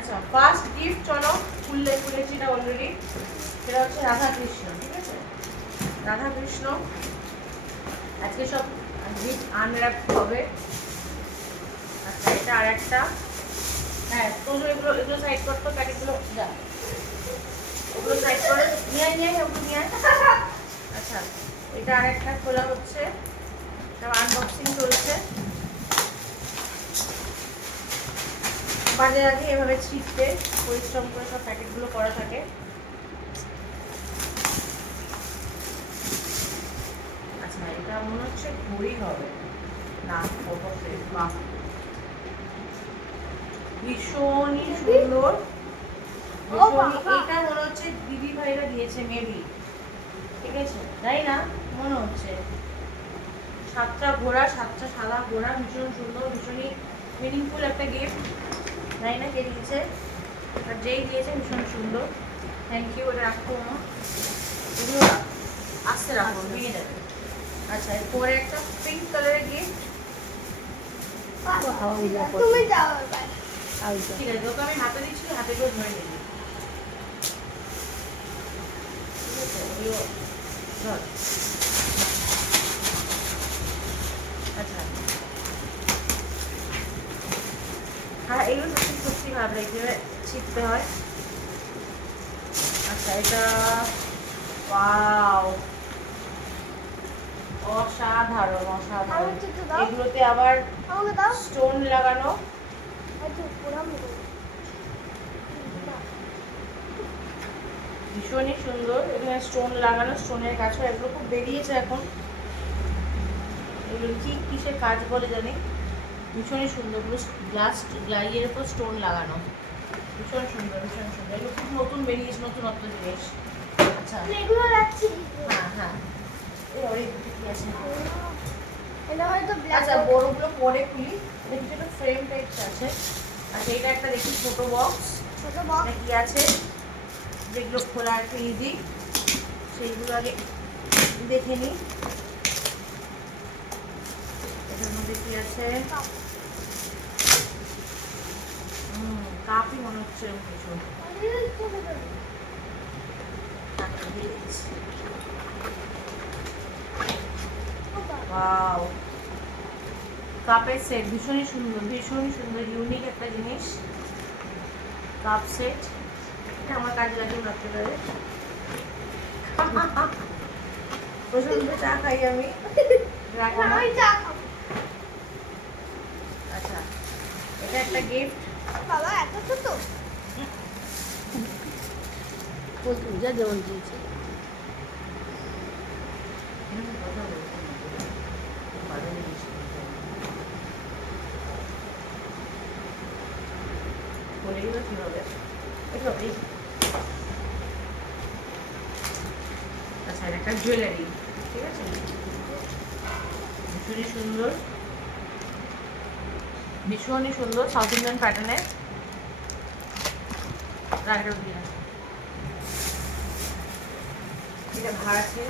আচ্ছা first gift চলো খুলেছি এটা অলরেডি। সেটা হচ্ছে রাধা কৃষ্ণ, ঠিক আছে? রাধা কৃষ্ণ আজকে সব গিফট আনর্যাপ হবে। আচ্ছা এটা আর একটা, হ্যাঁ তোজো এগুলো সাইড করতো, প্যাকেটগুলো যা ওগুলো সাইড করে নিয়ে ওগুলো নিয়ে। আচ্ছা এটা আর একটা খোলা হচ্ছে, এটা আনবক্সিং চলছে। বাজার আগে এভাবে ছিটতে পরিশ্রম করে সব প্যাকেটগুলো করা থাকে। আচ্ছা এটা মনে হচ্ছে ঘড়ি হবে না, ফটো ফ্রেম। বাহ ভীষণই সুন্দর, ভীষণই। এটা মনে হচ্ছে দিদি ভাইরা দিয়েছে মেবি, ঠিক আছে? তাই না মনে হচ্ছে। 7টা ঘোড়া, 7টা সাদা ঘোড়া, ভীষণ সুন্দর, ভীষণই মিনিংফুল একটা গিফট। তাই না কে দিয়েছে? আর যেই দিয়েছে ভীষণ সুন্দর, থ্যাংক ইউ। এটা রাখো মা, এগুলো আস্তে রাখো, ভেঙে যাবে। আচ্ছা এরপরে একটা পিঙ্ক কালারের গিফট। তুমি যাও এবার। ঠিক আছে, তোকে আমি হাতে দিচ্ছি, হাতে করে ধরে নিবি, ঠিক আছে? ওগুলো ধর। আচ্ছা হ্যাঁ এগুলো সত্যি সত্যি ভালো লাগছে, ছিটতে হয়। আচ্ছা এটা ওয়াও, অসাধারণ অসাধারণ। এগুলোতে আবার আমাকে দাও। স্টোন লাগানো। আচ্ছা পুরাম ভীষণই সুন্দর, এখানে স্টোন লাগানো, স্টোনের কাছে এগুলো খুব বেরিয়েছে এখন। এগুলো কি কিসের কাজ বলে জানি, ভীষণই সুন্দর। এগুলো গ্লাইয়ের উপর স্টোন লাগানো, ভীষণ সুন্দর ভীষণ সুন্দর। এগুলো খুব নতুন বেরিয়েছে, নতুনত্ব জিনিস। আচ্ছা এগুলো রাখছি। হ্যাঁ হ্যাঁ এই অনেক কি আছে। এটা হয়তো ব্ল্যাক। আচ্ছা বড়গুলো পরে খুলি, এটা কিছু একটা ফ্রেম টাইপস আছে। আচ্ছা এটা একটা দেখি ছোট বক্স, ছোট বক্স। এটা কি আছে, যেগুলো খোলা একটা ইজি, সেইগুলো আগে দেখে নিই। এটার মধ্যে কি আছে? কাপই মনে হচ্ছে কিছু। ওয়াও কাপের সেট, ভীষণই সুন্দর, ভীষণই সুন্দর, ইউনিক একটা জিনিস। কাপ সেট, এটা আমার কাজে লাগেও রাখতে পারে। প্রচন্ড চা খাই আমি, রাখা না। আমি চা খাবো। আচ্ছা এটা একটা গিফট। বাবা এত ছোট। পূজা যেমন দিয়েছে বলে দিল কি হবে এটা। আচ্ছা এটা একটা জুয়েলারি, ঠিক আছে? ভীষণই সুন্দর, ভীষণই সুন্দর, সাউথ ইন্ডিয়ান প্যাটার্নের। এটা ভার আছে,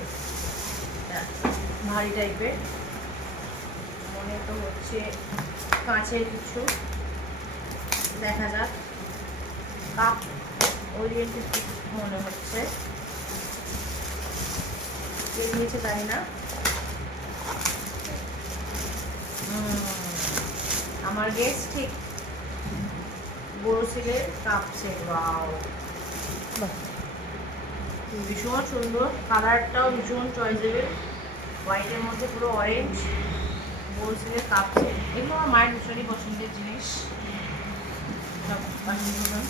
ভারী টাইপের, মনে তো হচ্ছে কাঁচের কিছু, দেখা যাক। কাপ ওরিয়েন্টেড মনে হচ্ছে, কে দিয়েছে তাই না। আমার গেস ঠিক, বোরোসিলের কাপ সেট। ওয়াও ভীষণ সুন্দর, কালারটাও ভীষণ চয়েসেবল, হোয়াইটের মধ্যে পুরো অরেঞ্জ, বোরোসিলের কাপ সেট। এগুলো আমার মায়ের ভীষণই পছন্দের জিনিস, সব বাসন।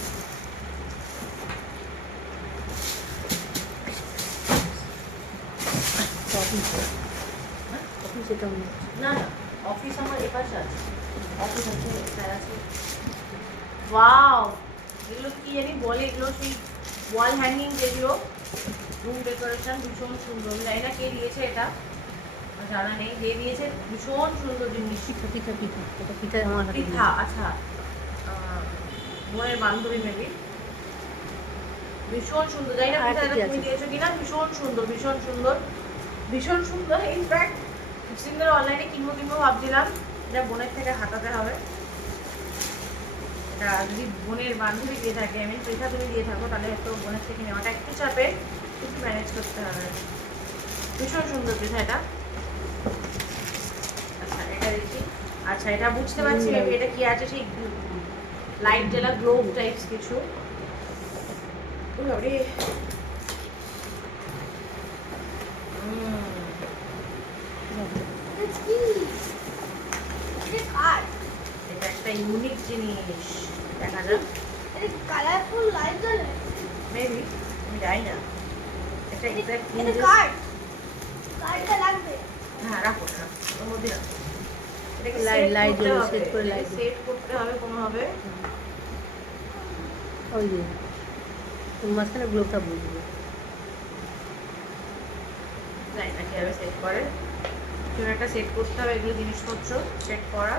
অফিস এটা না না অফিস আমার এপাশে আছে, অফিস আছে, স্যার আছে। ওয়াও এগুলো কি জানি বলে, এগুলো সেই ওয়াল হ্যাঙ্গিং যেগুলো, রুম ডেকোরেশন, ভীষণ সুন্দর। জানি না কে দিয়েছে এটা, জানা নেই, যে দিয়েছে ভীষণ সুন্দর জিনিস। পিঠা পিঠা পিঠা এটা পিঠা আমার হাতে পিঠা, আচ্ছা বোনের বান্ধবী মেবি। ভীষণ সুন্দর, জানি না পিঠা তুমি দিয়েছো কিনা। ভীষণ সুন্দর ভীষণ সুন্দর ভীষণ সুন্দর। ইনফ্যাক্ট সিঙ্গেল অনলাইনে কিনবো ভাবছিলাম, এটা বোনের থেকে হাতাতে হবে। এটা যদি বোনের বান্ধবী দিয়ে থাকে, আমি পৃথা তুমি দিয়ে থাকো, তাহলে তো বোনের থেকে নেওয়াটা একটু চাপে, একটু ম্যানেজ করতে হবে। ভীষণ সুন্দর পৃথা এটা। আচ্ছা এটা দেখি। আচ্ছা এটা বুঝতে পারছি মেবি এটা কি আছে, সেই লাইট জ্বালা গ্লোব টাইপস কিছু। ওরে কি এটা কার এটা একটা ইউনিক জিনিস, দেখা যাক। এটা কালারফুল লাইট জ্বলে মেবি, আমি জানি না এটা এক্সাক্ট এটা কার কারটা লাগবে হ্যাঁ রাখো না ওর মধ্যে রাখো। এটাকে লাইট জ্বলে সেট করে লাইট সেট করতে হবে কোনোভাবে। ওই যে তুমি মাঝখানে গ্লোবটা বুঝবে। জানি না কিভাবে সেট করে, কিছু একটা সেট করতে হবে এগুলো জিনিসপত্র সেট করা।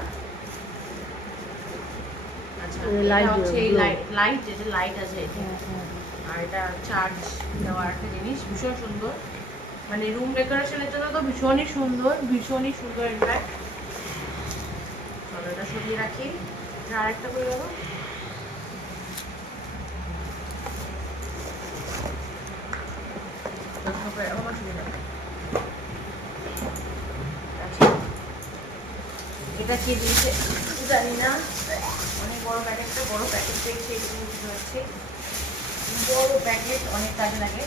আচ্ছা লাইট এটা হচ্ছে এই glow। লাইট যেটা লাইট আছে এটা। হ্যাঁ হ্যাঁ আর এটা চার্জ দেওয়ার একটা জিনিস, ভীষণ সুন্দর, মানে রুম ডেকোরেশনের জন্য তো ভীষণই সুন্দর, ভীষণই সুন্দর ইনফ্যাক্ট। চলো এটা সরিয়ে রাখি, এটা আরেকটা করে দেবো। আমার সুবিধা। আচ্ছা এটা কে দিয়েছে জানি না, অনেক বড় প্যাকেটটা, বড় প্যাকেট পেয়েছে এটুকু বুঝতে পারছি। বড় প্যাকেট অনেক কাজে লাগে।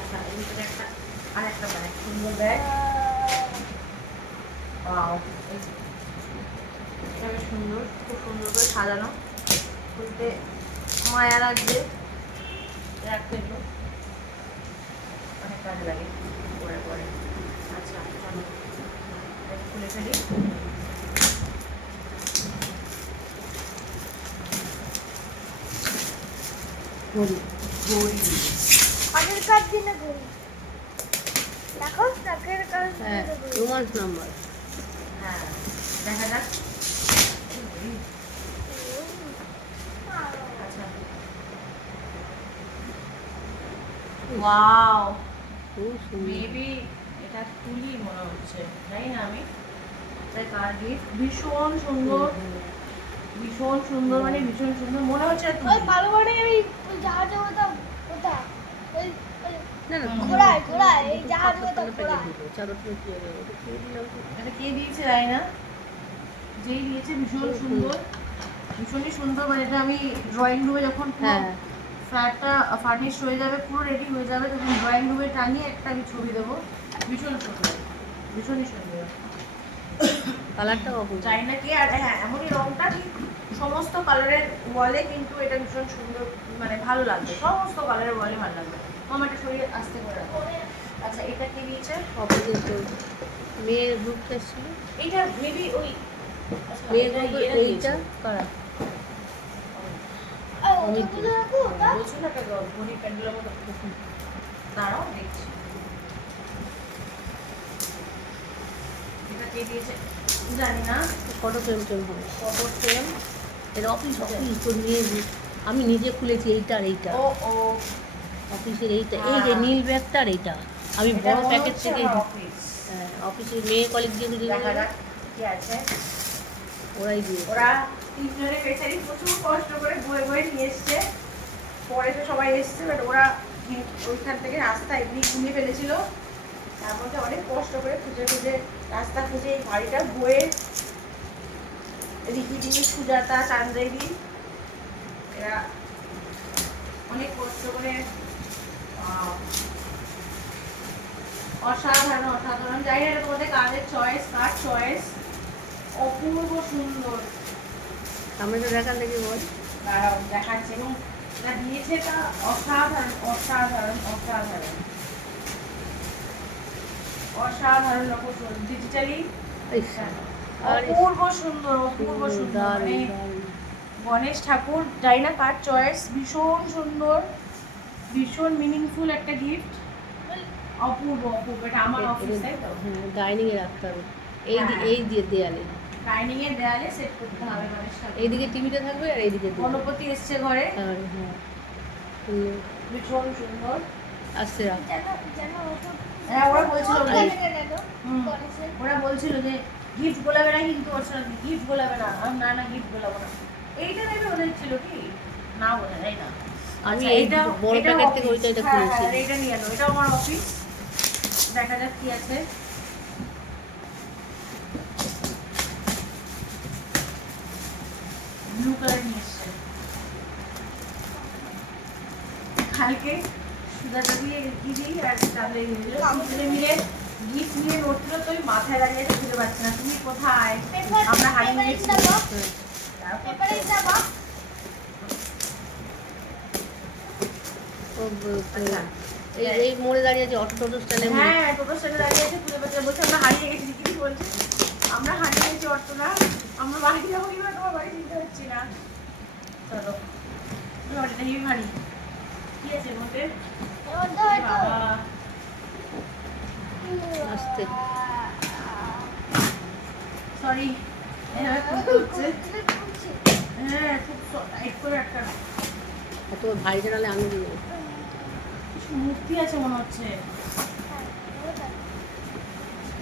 আচ্ছা এর ভিতরে একটা আর একটা ব্যাগ, সুন্দর ব্যাগ। ওয়াও এটা বেশ সুন্দর, খুব সুন্দর করে সাজানো, খুলতে মায়া লাগবে, রাখতে তো অনেক কাজে লাগে পরে পরে। আচ্ছা চলো এটা খুলে ফেলি। ঘড়ি ঘড়ি, আগের কার দিনে ঘড়ি দেখো আগের কার হ্যাঁ দিনে ঘড়ি রোমান্স নাম্বার। হ্যাঁ দেখা যাক। আচ্ছা ওয়াও, খুব সুন্দর। মেবি এটা তুলি মনে হচ্ছে, জানি না আমি। তাই কার গিফট ভীষণ সুন্দর, ভীষণ সুন্দর, মানে ভীষণ সুন্দর মনে হচ্ছে ওই তুলি। কালো মানে ওই জাহাজে ওটা ওটা ওই ওই না না ঘোড়ায় ঘোড়ায় এই জাহাজে ওটা ঘোড়া চারটা কি হবে ওটা কি দিলাম তো? এটা কে দিয়েছে জানি না, যেই দিয়েছে ভীষণ সুন্দর, ভীষণই সুন্দর। মানে এটা আমি ড্রয়িং রুমে যখন হ্যাঁ ফ্ল্যাটটা ফার্নিশ হয়ে যাবে, পুরো রেডি হয়ে যাবে, তখন ড্রয়িং রুমে টাঙিয়ে একটা আমি ছবি দেবো। ভীষণ সুন্দর, ভীষণই সুন্দর। কালারটা অপূর্ব। জানি না কি, আর হ্যাঁ এমনই রংটা ঠিক সমস্ত কালারের ওয়ালে, কিন্তু এটা ভীষণ সুন্দর, মানে ভালো লাগবে, সমস্ত কালারের ওয়ালে ভালো লাগবে। আমার একটা শরীর আসতে করে রাখো। আচ্ছা এটা কি দিয়েছে? অপোজিট মেয়ের গ্রুপটা ছিল, এইটা মেবি ওই আচ্ছা, মেয়ের এটা গ্রুপের ইয়েরা এইটা দিয়েছে। কারা ওটা তুলে রাখো ওটা বলছি না একটা ঘড়ি প্যান্ডেলের মতো, দাঁড়াও দেখছি। এটা কে দিয়েছে জানি না, ফটো ফ্রেম টেম হবে। Photo frame. এর অফিস অফিস তোর মেয়ের আমি নিজে খুলেছি এইটা আর এইটা ও ও অফিসের এইটা, এই যে নীল ব্যাগটা আর এইটা আমি এটা বড় মনে প্যাকেট হচ্ছে থেকে আমার অফিস। অফিসের মেয়ে কলিগ দিয়ে দেখা যাক কি আছে। ওরাই দিয়ে ওরা তিনজনে বেচারি প্রচুর কষ্ট করে বয়ে বয়ে নিয়ে এসছে, পরে তো সবাই এসছে, বাট ওরা ওইখান থেকে রাস্তা এমনি ঘুমিয়ে ফেলেছিল, তার মধ্যে অনেক কষ্ট করে খুঁজে খুঁজে রাস্তা খুঁজে এই গাড়িটা বয়ে রিকিদি, সুজাতা, চান্দ্রেদি এরা অনেক কষ্ট করে অসাধারণ অসাধারণ। জানি না এটা তোমাদের কাজের চয়েস, কার চয়েস, অপূর্ব সুন্দর। সামনে তো দেখান দেখি বল দাঁড়াও দেখাচ্ছে, এবং এটা দিয়েছে তা অসাধারণ অসাধারণ অসাধারণ অসাধারণ রকম ডিজিটালি অপূর্ব সুন্দর, অপূর্ব সুন্দর। মানে গণেশ ঠাকুর, জানি না কার চয়েস, ভীষণ সুন্দর, ভীষণ মিনিংফুল একটা গিফট, অপূর্ব অপূর্ব। এটা আমার অফিস, তাই তো? হ্যাঁ ডাইনিং এ রাখতে হবে এই হ্যাঁ। এই দিয়ে দেয়ালে, ডাইনিং এর দেয়ালে সেট করতে হবে গণেশ ঠাকুর। এইদিকে টিভিটা থাকবে আর এইদিকে দেয়ালে। গণপতি এসছে ঘরে, আর হ্যাঁ ভীষণ সুন্দর। আসতে রাখ যেন যেন ওটা হ্যাঁ ওরা বলছিল ওটা gift, লেগে গেল হুম, গণেশের ওরা বলছিল যে গিফট গোলাবে না, কিন্তু ওর সাথে গিফট গোলাবে না। আমি না না গিফট গোলাবো না, এইটা নেবে ওদের ছিল কি না বোঝা যায় না। আমি আচ্ছা, এই এটা বড় এটা প্যাকেট থেকে office। ওইটা হ্যাঁ, খুলেছি। হ্যাঁ, এইটা নিয়ে আনো, এটা আমার অফিস। দেখা যাক কি আছে। ব্লু কালার নিয়ে এসছে কালকে সুজাতা দিয়ে দিদি আর তাহলে দুজনে মিলে গিফট নিয়ে নড়ছিল, তো ওই মাথায় দাঁড়িয়ে আছে, খুঁজে পাচ্ছে না তুমি কোথায়, আমরা হারিয়ে গেছি। পেপারে যাবো এই এই মোড়ে দাঁড়িয়ে আছে অটো টোটো স্ট্যান্ডে। হ্যাঁ, টোটোর সাথে দাঁড়িয়ে আছে, খুঁজে পাচ্ছে না, বলছে আমরা হারিয়ে গেছি। কি বলছে আমরা হারিয়ে গেছি অটো না, আমরা বাড়ি যাবো কিংবা তোমার বাড়ি যেতে হচ্ছি না। চলো বাড়িটা হেবি ভারী। কি আছে এর মধ্যে? এ বাবা, আসতে সরি এভাবে খুলতে হচ্ছে। হ্যাঁ, খুব টাইট করে একটা এত ভারী জানালে আমি দিব। কিছু মূর্তি আছে মনে হচ্ছে।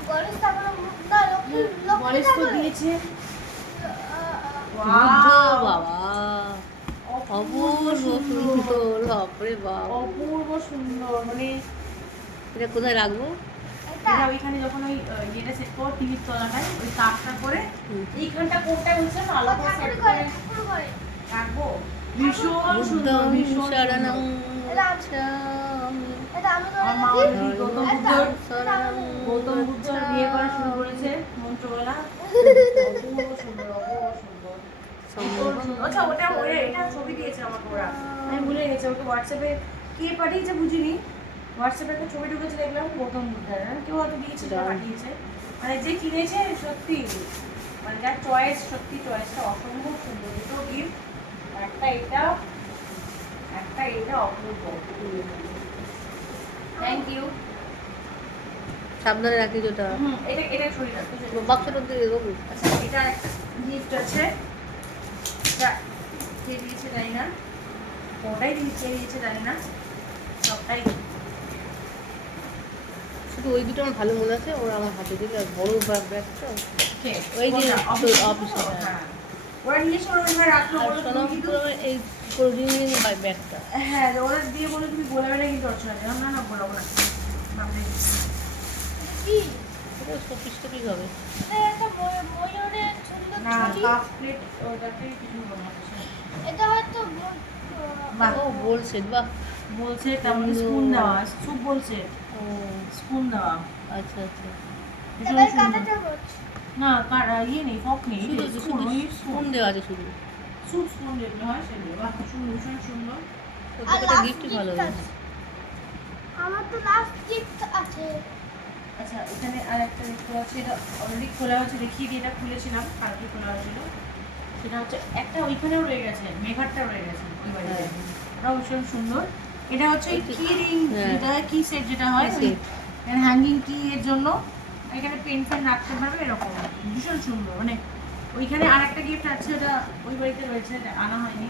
গণেশ ঠাকুরের মুখ না, লক্ষ্মী গণেশ তো ঠাকুর। দিয়েছে। বুদ্ধ Wow! বাবা অপূর্ব সুন্দর, বাপরে বাপ। অপূর্ব সুন্দর, মানে এটা কোথায় রাখবো? এটা এটা ওইখানে যখন ওই যেটা সেট করো টিভির তলাটায় ওই তাপটা করে হুম। এইখানটা কোনটা বলছে না আলাদা ঠাকুর সেট ঘরে, করে ঠাকুর ঘরে। রাখবো। ভীষণ সুন্দর, বুদ্ধং ভীষণ শরণং সুন্দর। গচ্ছামি। এটা আমি আমার মা করে ওই গৌতম এটা বুদ্ধর শরণং গৌতম বুদ্ধর বিয়ে করা শুরু করেছে মন্ত্রবেলা। অপূর্ব সুন্দর, অপূর্ব সুন্দর। ভীষণ সুন্দর। আচ্ছা, ওটা এটা ছবি দিয়েছে আমাকে ওরা, আমি ভুলে গেছি। ওকে হোয়াটসঅ্যাপে কে পাঠিয়েছে বুঝিনি, হোয়াটসঅ্যাপে একটা ছবি ঢুকেছে দেখলাম গৌতম বুদ্ধের, কেউ হয়তো দিয়েছে, কেউ পাঠিয়েছে। মানে যে কিনেছে সত্যি, মানে যার চয়েস, সত্যি চয়েসটা অসম্ভব সুন্দর। দুটো গিফট, একটা এটা, একটা এটা, অপূর্ব। Thank you. সাবধানে রাখিস ওটা। এটা এটা ছড়িয়ে রাখো। বাক্সটা দিয়ে দেবো। আচ্ছা, এটা একটা গিফট আছে, এটা কে দিয়েছে জানি না, ওটাই কে দিয়েছে জানি না, সবটাই। শুধু ওই দুটো আমার ভালো মনে আছে, ওরা আমার হাতে দিলে বড় ব্যাগটা। কে? ওই যে কোনটা? অফিসে, অফিসে, হ্যাঁ। হ্যাঁ। ওরা নিয়ে এসে ওরা এবার রাখলো, আর বললো তুমি কিন্তু সোনামপুরে এই কোল্ডিং ব্যাগটা। হ্যাঁ, ওরা দিয়ে বলে তুমি গোলাবে না কিন্তু অর্চনা দিলাম না, না গোলাবো না। ভাবলে কি? এটা শপিস টপিস হবে। এটা একটা ময়ূরের সুন্দর না, ছবি। কাপ প্লেট ওটাতে কিছু মনে হচ্ছে। এটা হয়তো বাহ, ও বলছে বাহ। বলছে তার মধ্যে স্পুন দেওয়া, স্যুপ বলছে, ও স্পুন দেওয়া। আচ্ছা আচ্ছা। ভীষণ এবার সুন্দর। কাটা চামচ। না, ইয়ে নেই, ফক নেই, শুধু স্পুন, শুধু ওই স্পুন দেওয়া আছে শুধু। স্পুন যেগুলো হয় সেগুলো। বাহ, সুন্দর, ভীষণ সুন্দর। প্রত্যেকটা গিফটই ভালো হয়েছে। আমার তো লাস্ট গিফট আছে। আচ্ছা, এখানে আর একটা খোলা আছে, এটা অলরেডি খোলা হয়েছে, দেখিয়ে দিয়ে এটা খুলেছিলাম, কালকে খোলা হয়েছিল। সেটা হচ্ছে একটা ওইখানেও রয়ে গেছে, মেঘারটা রয়ে গেছে ওই বাড়িতে, হ্যাঁ। ওটাও ভীষণ সুন্দর। এটা হচ্ছে ওই কি রিং, হ্যাঁ। যেটা কি সেট যেটা হয়, Key set। হ্যাঙ্গিং কি এর জন্য এখানে পেন ফেন রাখতে পারবে এরকম, ভীষণ সুন্দর। মানে ওইখানে আর একটা গিফট আছে, ওটা ওই বাড়িতে রয়েছে, এটা আনা হয়নি।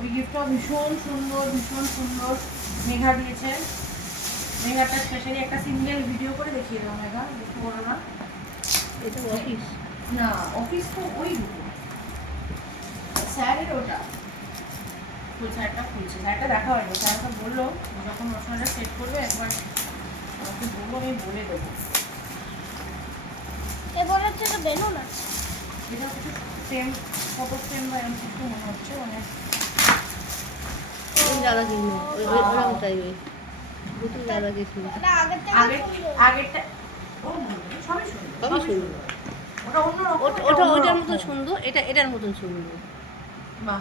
ওই গিফটটাও ভীষণ সুন্দর, ভীষণ সুন্দর। মেঘা দিয়েছে, মেঘাটা স্পেশালি একটা সিঙ্গেল ভিডিও করে দেখিয়ে দেবো। মেঘা দেখতে বলো না, এটা অফিস। না অফিস তো ওই দুটো, স্যারের ওটা ফুল, স্যারটা খুলছে, স্যারটা দেখা হয়নি। স্যারটা বললো যখন রচনাটা সেট করবে একবার আমাকে বলবো, আমি বলে দেবো। এবার হচ্ছে এটা বেলুন আছে। এটা কিছু ফ্রেম, ফটো ফ্রেম বা এরকম কিছু মনে হচ্ছে, মানে ওই দাদা কিনবে ওরকম টাইপের দুটো দাদা কিনবে। এটা আগের থেকে আগের সুন্দর। আগেরটা ও সবই সুন্দর, সবই সবই সুন্দর। সুন্দর। ওটা অন্য রকম, ওটা ওটার মতো সুন্দর, এটা এটার মতন সুন্দর। বাহ,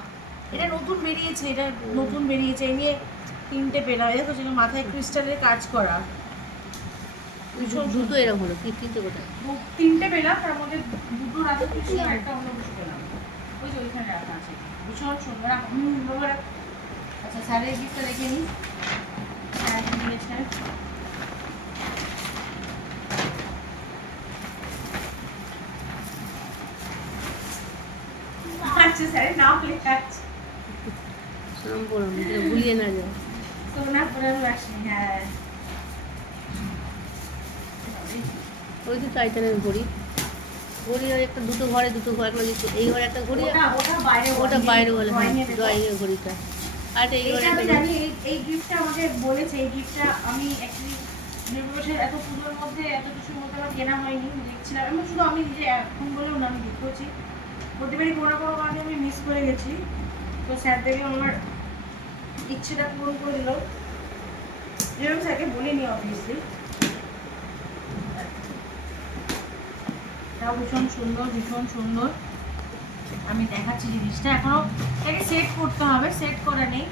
এটা নতুন বেরিয়েছে, এটা নতুন বেরিয়েছে, এই নিয়ে তিনটে পেলাম। দেখো সেটা মাথায় ক্রিস্টালের কাজ করা, ভীষণ দুটো সুন্দর। এরকম হলো তিনটে কোথায়? তিনটে পেলাম, তার মধ্যে দুটো রাধা কৃষ্ণ আর একটা অন্য কিছু পেলাম, ওই যে ওইখানে রাখা আছে। ভীষণ সুন্দর। বাবা, আচ্ছা স্যারের গিফটটা দেখে নিই। স্যার কি দিয়েছে? আচ্ছা, স্যারের নাম লেখা আছে, সোনামপুরম, যেটা ভুলিয়ে না যায়। সোনা পুরানো আসনি। হ্যাঁ, ওই তো টাইটানের ঘড়ি। ঘড়ি হয় একটা, দুটো ঘরে এই ঘরে একটা ঘড়ি, ওটা বাইরে ওটা বাইরে বলে, হ্যাঁ ড্রয়িংয়ে দেখো। ড্রয়িংয়ের ঘড়িটা। আর একটা এই ঘরে এটা আমি একটা জানি, এই গিফটটা আমাকে বলেছে। এই গিফটটা আমি অ্যাকচুয়ালি নির্বাচনের এত পুজোর মধ্যে এত কিছুর মধ্যে আমার কেনা হয়নি, দেখছিলাম আমি শুধু, আমি নিজে এখন বলেও না, আমি দেখেছি প্রতিবারই কোনো না কোনো কারণে আমি মিস করে গেছি। তো স্যার থেকে আমার ইচ্ছেটা পূরণ করে দিল, যেরকম স্যারকে বলিনি অবভিয়াসলি। এটাও ভীষণ সুন্দর, ভীষণ সুন্দর। আমি দেখাচ্ছি জিনিসটা, এখনো এটাকে সেট করতে হবে, সেট করা নেই।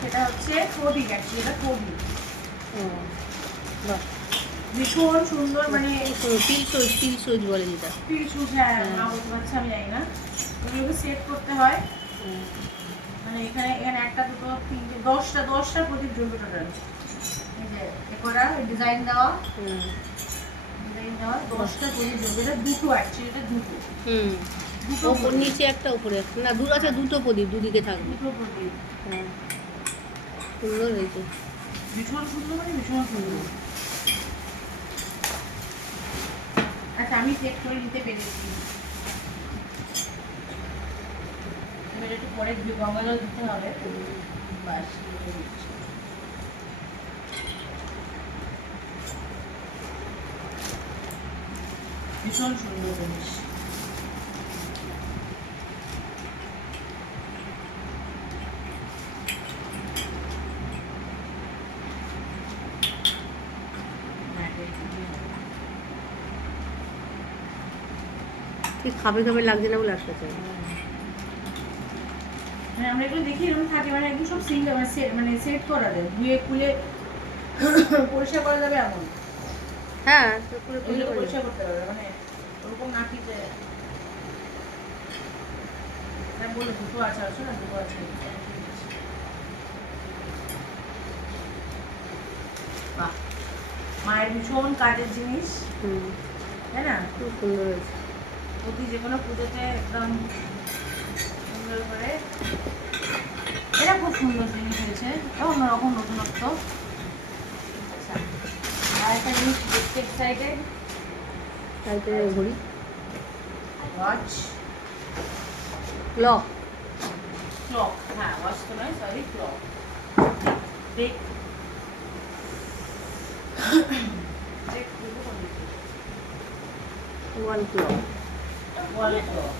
সেটা হচ্ছে প্রদীপ, অ্যাকচুয়ালি এটা প্রদীপ, ও বাহ, ভীষণ সুন্দর। মানে তিল সুইচ বলে যেটা। পিছুট, হ্যাঁ না বলতে পারছি আমি, জানি না। এগুলোকে সেট করতে হয়, হুম। মানে এখানে এখানে একটা, দুটো, তিনটে, 10টা প্রদীপ জ্বলবে টোটাল। এই যে এ করা ডিজাইন দেওয়া, হুম। 10টা প্রদীপ জ্বলবে। এটা দুটো, অ্যাকচুয়ালি এটা দুটো, হুম। দুটো ওপর প্রদীপ। নিচে একটা, উপরে একটা, না দূর আছে, দুটো প্রদীপ দুদিকে থাকবে। দুটো প্রদীপ হ্যাঁ, সুন্দর হয়েছে। ভীষণ সুন্দর, মানে ভীষণ সুন্দর। আচ্ছা, আমি সেট করে নিতে পেরেছি। এবার একটু পরে গঙ্গা জল দিতে হবে, বাস দিয়ে দিচ্ছি। ভীষণ সুন্দর জিনিস। ঠিক খাবে খাবে লাগছে না বলে আটকাচ্ছে। মানে আমরা এগুলো দেখি এরকম থাকে, মানে এগুলো সব সিঙ্গেল, মানে সেট করা যায়, ধুয়ে খুলে পরিষ্কার করা যাবে এমন। হ্যাঁ, এগুলো পরিষ্কার করতে পারবে, মানে ওরকম না কি যে বলে দুটো আছে, আছে না, দুটো আছে। বাহ, মায়ের ভীষণ কাজের জিনিস, হুম, তাই না? খুব সুন্দর হয়েছে। প্রতি যে কোনো পুজোতে একদম সুন্দর করে। এটা খুব সুন্দর জিনিস হয়েছে, অন্যরকম নতুনত্ব। আচ্ছা, আর একটা জিনিস দেখতে এক্সাইটেড, তারপরে ঘড়ি, ওয়াচ, লক, ক্লক। হ্যাঁ, ওয়াচ তো নয়, সরি, ক্লক। দেখ, ওয়ান ক্লক, ওয়াল ক্লক।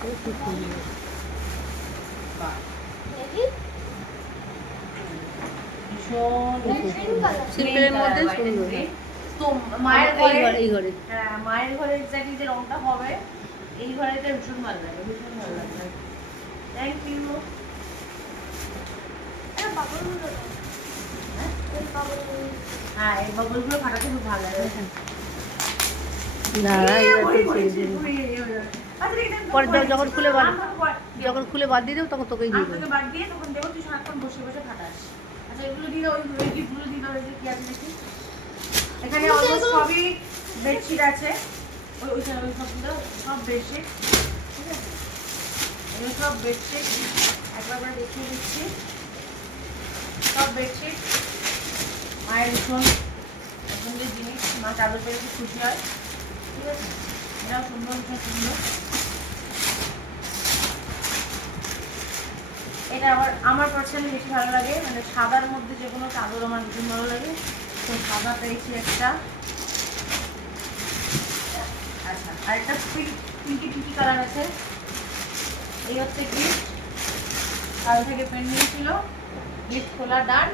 খুব সুন্দর। বাহ, দেখি ভীষণ Green color. সিম্পলের মধ্যে সুন্দর। তো মায়ের ঘরে, এই ঘরে হ্যাঁ মায়ের ঘরে এক্স্যাক্টলি যে রংটা হবে, এই ঘরেতে ভীষণ ভালো লাগে, ভীষণ ভালো লাগবে। Thank you. এটা বাবলগুলো দাও। এই বাবলগুলো। হ্যাঁ, এই বাবলগুলো ফাটাতে খুব ভালো লাগে। না, পরে যখন খুলে বাদ, যখন খুলে বাদ দিয়ে দেবো তখন তোকেই দিয়ে দেবো। বাদ দিয়ে তখন দেবো, তুই সারাক্ষণ বসে বসে ফাটাস। আচ্ছা, এগুলো দিয়ে দাও, ওই গিফটগুলো দিয়ে দাও, এই যে কি আছে দেখি। এখানে অলমোস্ট সবই বেডশিট আছে, ওইখানে ওই সবগুলো সব বেডশিট, ঠিক আছে? এগুলো সব বেডশিট, একবার করে দেখিয়ে দিচ্ছি। সব বেডশিট, মায়ের ভীষণ পছন্দের জিনিস, মা চাদর পেয়ে খুব খুশি হয়, ঠিক আছে? এটাও সুন্দর, ভীষণ সুন্দর। এটা আবার আমার পার্সোনালি বেশি ভালো লাগে, মানে সাদার মধ্যে যে কোনো চাদর আমার ভীষণ ভালো লাগে, তো সাদা পেয়েছি একটা। আচ্ছা, আর একটা পিঙ্কি পিঙ্কি কালার আছে, এই হচ্ছে গিফট। কাল থেকে পেন্ডিং ছিল, গিফট খোলা ডান।